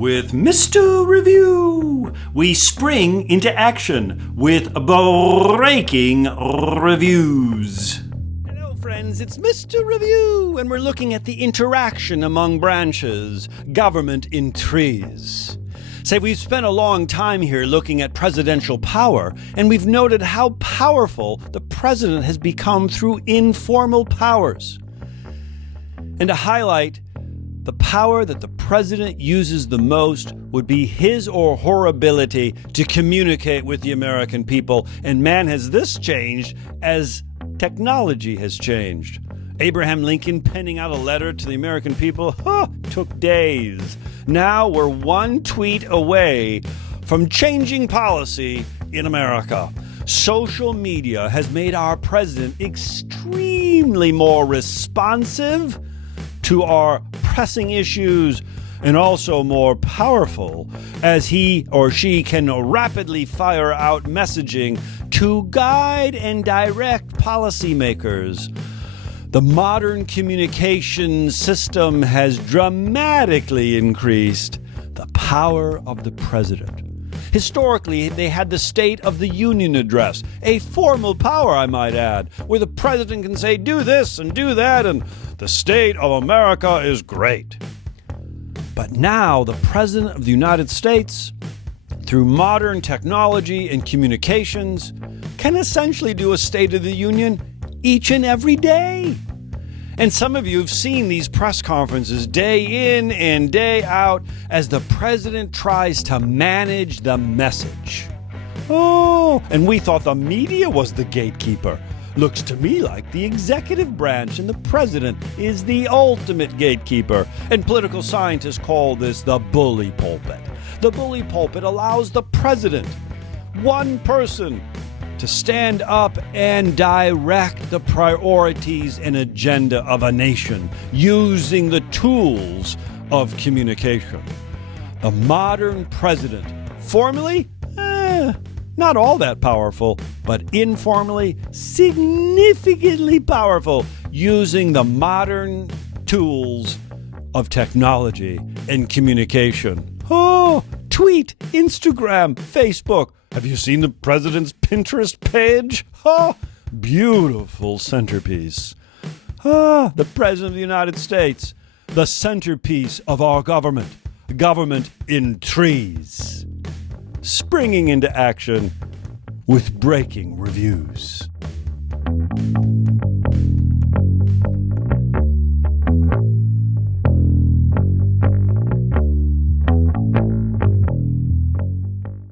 with Mr. Review. We spring into action with breaking reviews. Hello, friends, it's Mr. Review, and we're looking at the interaction among branches, government in trees. Say, we've spent a long time here looking at presidential power, and we've noted how powerful the president has become through informal powers. And to highlight the power that the president uses the most would be his or her ability to communicate with the American people. And man, has this changed as technology has changed. Abraham Lincoln penning out a letter to the American people took days. Now we're one tweet away from changing policy in America. Social media has made our president extremely more responsive to our pressing issues and also more powerful as he or she can rapidly fire out messaging to guide and direct policymakers. The modern communication system has dramatically increased the power of the president. Historically, they had the State of the Union address, a formal power, I might add, where the president can say, do this and do that, and the state of America is great. But now, the President of the United States, through modern technology and communications, can essentially do a State of the Union each and every day. And some of you have seen these press conferences day in and day out as the president tries to manage the message. And we thought the media was the gatekeeper. Looks to me like the executive branch and the president is the ultimate gatekeeper. And political scientists call this the bully pulpit. The bully pulpit allows the president, one person, to stand up and direct the priorities and agenda of a nation using the tools of communication. The modern president, formally, not all that powerful, but informally, significantly powerful, using the modern tools of technology and communication. Tweet, Instagram, Facebook. Have you seen the president's Pinterest page? Beautiful centerpiece. The president of the United States, the centerpiece of our government. Government in trees. Springing into action with breaking reviews.